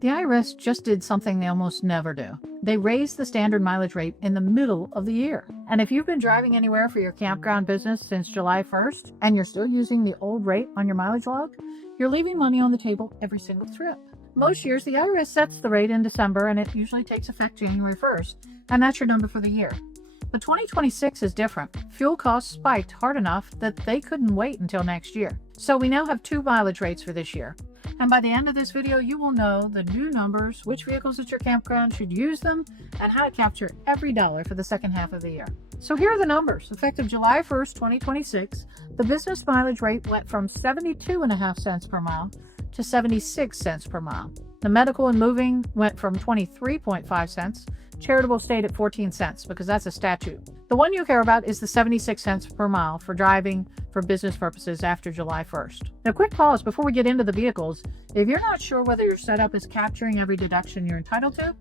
The IRS just did something they almost never do. They raised the standard mileage rate in the middle of the year. And if you've been driving anywhere for your campground business since July 1st and you're still using the old rate on your mileage log, you're leaving money on the table every single trip. Most years, the IRS sets the rate in December and it usually takes effect January 1st, and that's your number for the year. But 2026 is different. Fuel costs spiked hard enough that they couldn't wait until next year. So we now have 2 mileage rates for this year. And by the end of this video, you will know the new numbers, which vehicles at your campground should use them, and how to capture every dollar for the second half of the year. So here are the numbers. Effective July 1st, 2026, the business mileage rate went from 72.5 cents per mile to 76 cents per mile. The medical and moving went from 23.5 cents. Charitable stayed at 14 cents because that's a statute. The one you care about is the 76 cents per mile for driving for business purposes after July 1st. Now, quick pause before we get into the vehicles. If you're not sure whether your setup is capturing every deduction you're entitled to,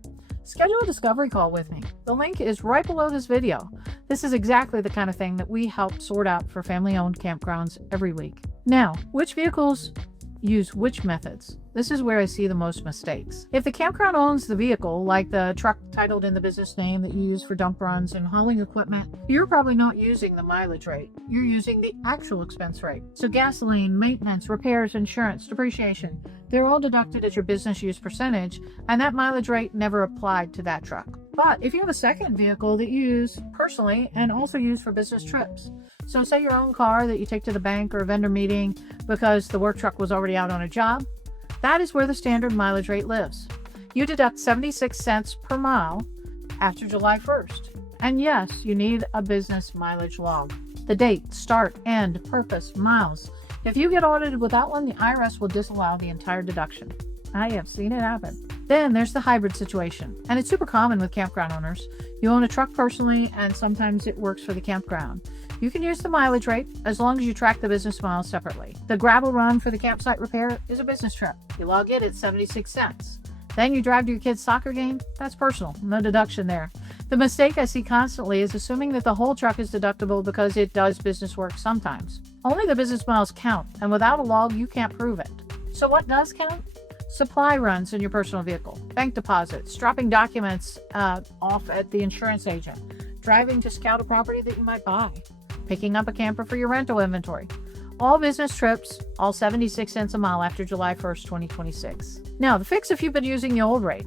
schedule a discovery call with me. The link is right below this video. This is exactly the kind of thing that we help sort out for family-owned campgrounds every week. Now, which vehicles use which methods? This is where I see the most mistakes. If the campground owns the vehicle, like the truck titled in the business name that you use for dump runs and hauling equipment, you're probably not using the mileage rate. You're using the actual expense rate. So gasoline, maintenance, repairs, insurance, depreciation, they're all deducted as your business use percentage, and that mileage rate never applied to that truck. But if you have a second vehicle that you use personally and also use for business trips, so say your own car that you take to the bank or a vendor meeting because the work truck was already out on a job, that is where the standard mileage rate lives. You deduct 76 cents per mile after July 1st. And yes, you need a business mileage log. The date, start, end, purpose, miles. If you get audited with that one, the IRS will disallow the entire deduction. I have seen it happen. Then there's the hybrid situation, and it's super common with campground owners. You own a truck personally, and sometimes it works for the campground. You can use the mileage rate as long as you track the business miles separately. The gravel run for the campsite repair is a business trip. You log it at 76 cents. Then you drive to your kid's soccer game. That's personal, no deduction there. The mistake I see constantly is assuming that the whole truck is deductible because it does business work sometimes. Only the business miles count, and without a log, you can't prove it. So what does count? Supply runs in your personal vehicle, bank deposits, dropping documents off at the insurance agent, driving to scout a property that you might buy, picking up a camper for your rental inventory. All business trips, all 76 cents a mile after July 1st, 2026. Now, the fix if you've been using the old rate.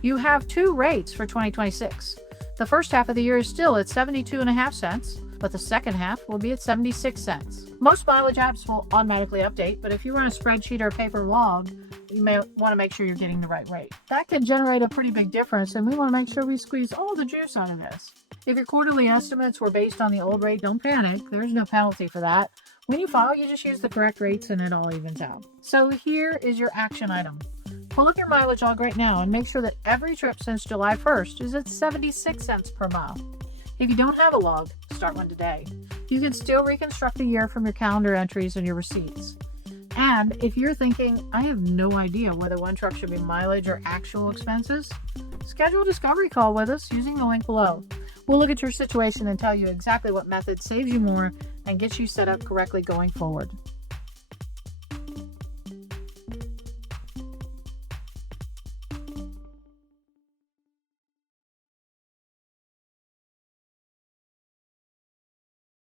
You have 2 rates for 2026. The first half of the year is still at 72.5 cents, but the second half will be at 76 cents. Most mileage apps will automatically update, but if you run a spreadsheet or a paper log, you may want to make sure you're getting the right rate. That can generate a pretty big difference, and we want to make sure we squeeze all the juice out of this. If your quarterly estimates were based on the old rate, don't panic. There's no penalty for that. When you file, you just use the correct rates and it all evens out. So here is your action item. Pull up your mileage log right now and make sure that every trip since July 1st is at 76 cents per mile. If you don't have a log, start one today. You can still reconstruct the year from your calendar entries and your receipts. And if you're thinking, I have no idea whether one truck should be mileage or actual expenses, schedule a discovery call with us using the link below. We'll look at your situation and tell you exactly what method saves you more and gets you set up correctly going forward.